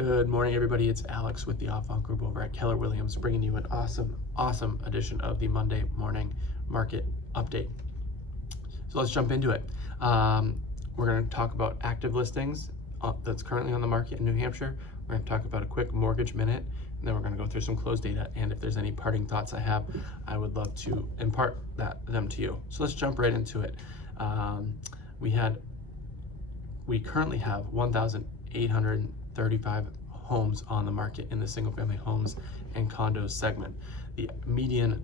Good morning, everybody. It's Alex with the Offon Group over at Keller Williams, bringing you an awesome edition of the Monday morning market update. So let's jump into it. We're going to talk about active listings that's currently on the market in New Hampshire. We're going to talk about a quick mortgage minute, and then we're going to go through some closed data. And if there's any parting thoughts I have, I would love to impart them to you. So let's jump right into it. We currently have 1,835 homes on the market in the single family homes and condos segment. The median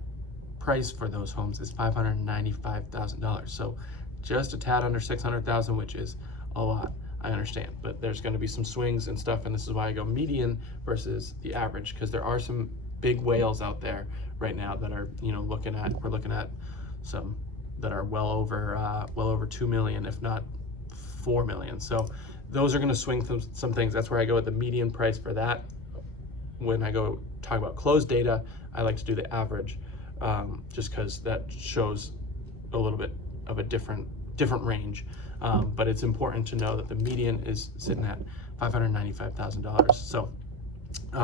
price for those homes is $595,000. So just a tad under 600,000, which is a lot, I understand, but there's going to be some swings and stuff, and this is why I go median versus the average, because there are some big whales out there right now that are, we're looking at some that are well over 2 million, if not 4 million. So those are going to swing some things. That's where I go with the median price for that. When I go talk about closed data, I like to do the average, just because that shows a little bit of a different range. But it's important to know that the median is sitting at $595,000. So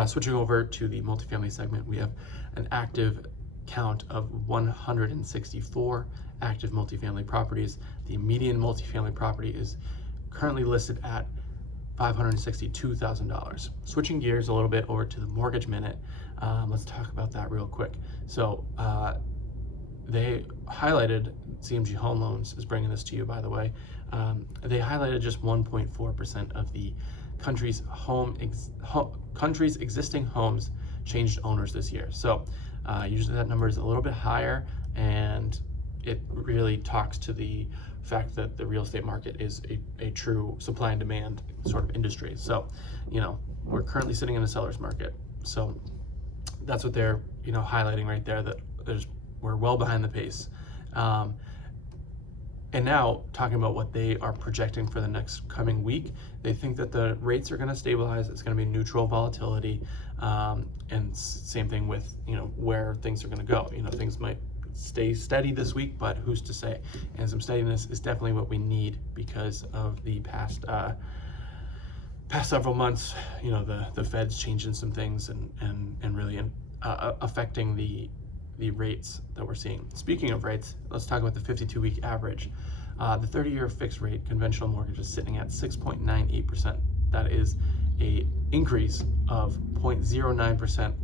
switching over to the multifamily segment, we have an active count of 164 active multifamily properties. The median multifamily property is currently listed at $562,000. Switching gears a little bit over to the mortgage minute, let's talk about that real quick. So they highlighted, CMG Home Loans is bringing this to you, by the way. They highlighted just 1.4% of the country's existing homes changed owners this year. So usually that number is a little bit higher, and it really talks to the fact that the real estate market is a true supply and demand sort of industry. So, we're currently sitting in a seller's market. So that's what they're, highlighting right there, that we're well behind the pace. And now talking about what they are projecting for the next coming week, they think that the rates are going to stabilize. It's going to be neutral volatility. And same thing with, where things are going to go. Things might stay steady this week, but who's to say? And some steadiness is definitely what we need because of the past several months. The Fed's changing some things and really affecting the rates that we're seeing. Speaking of rates, let's talk about the 52-week average. The 30-year fixed rate conventional mortgage is sitting at 6.98%. That is a increase of 0.09%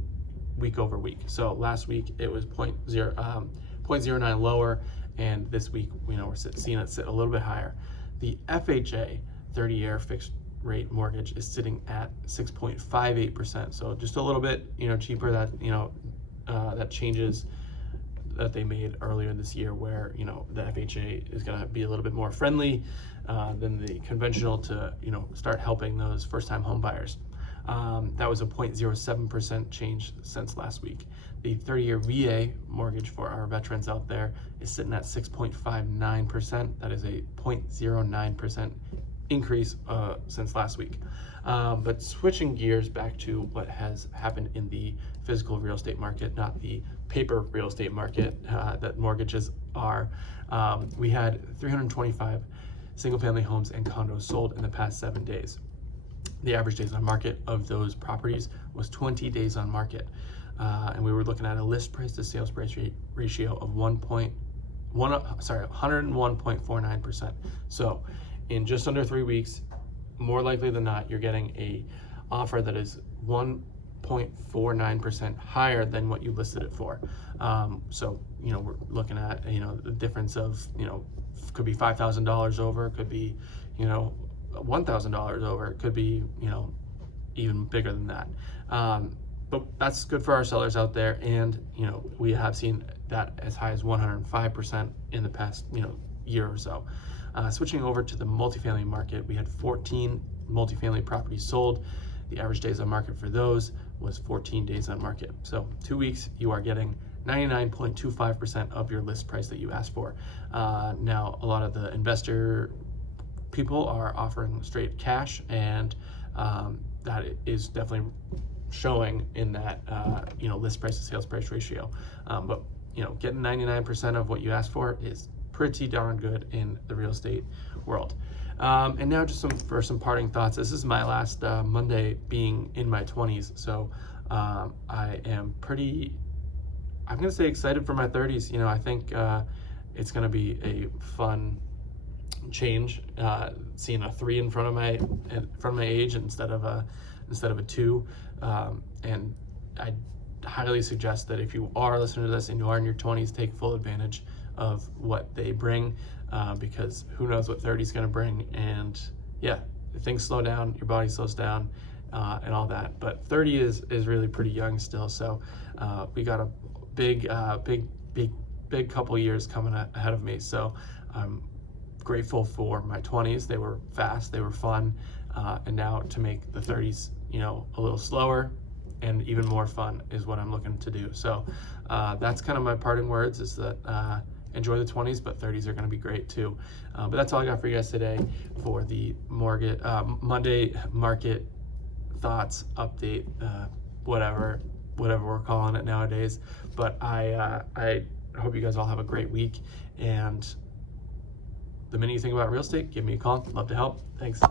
week over week. So last week it was 0.09 lower, and this week we're seeing it sit a little bit higher. The FHA 30-year fixed rate mortgage is sitting at 6.58%. So just a little bit cheaper. That that changes that they made earlier this year, where the FHA is going to be a little bit more friendly than the conventional to start helping those first-time home buyers. That was a 0.07% change since last week. The 30-year VA mortgage for our veterans out there is sitting at 6.59%. That is a 0.09% increase since last week. But switching gears back to what has happened in the physical real estate market, not the paper real estate market that mortgages are. We had 325 single-family homes and condos sold in the past 7 days. The average days on market of those properties was 20 days on market. And we were looking at a list price to sales price ratio of 101.49%. So in just under 3 weeks, more likely than not, you're getting a offer that is 1.49% higher than what you listed it for. So, we're looking at, the difference of, could be $5,000 over, could be, $1,000 over, it could be, even bigger than that. But that's good for our sellers out there. And, we have seen that as high as 105% in the past, year or so. Switching over to the multifamily market, we had 14 multifamily properties sold. The average days on market for those was 14 days on market. So 2 weeks, you are getting 99.25% of your list price that you asked for. Now, a lot of the investor people are offering straight cash, and that is definitely showing in that list price to sales price ratio. But getting 99% of what you asked for is pretty darn good in the real estate world. And now just some parting thoughts. This is my last Monday being in my 20s, so I am pretty, I'm gonna say, excited for my 30s. You know, I think it's gonna be a fun change, seeing a 3 in front of my age instead of a 2. And I highly suggest that if you are listening to this and you are in your 20s, take full advantage of what they bring, because who knows what 30 is going to bring. And yeah, things slow down, your body slows down, and all that. But 30 is really pretty young still. So we got a big couple years coming ahead of me. So I'm grateful for my 20s. They were fast, they were fun, and now to make the 30s, you know, a little slower and even more fun is what I'm looking to do. So that's kind of my parting words, is that enjoy the 20s, but 30s are going to be great too. But that's all I got for you guys today for the Monday market thoughts update, whatever we're calling it nowadays. But I hope you guys all have a great week, and the minute you think about real estate, give me a call. Love to help. Thanks.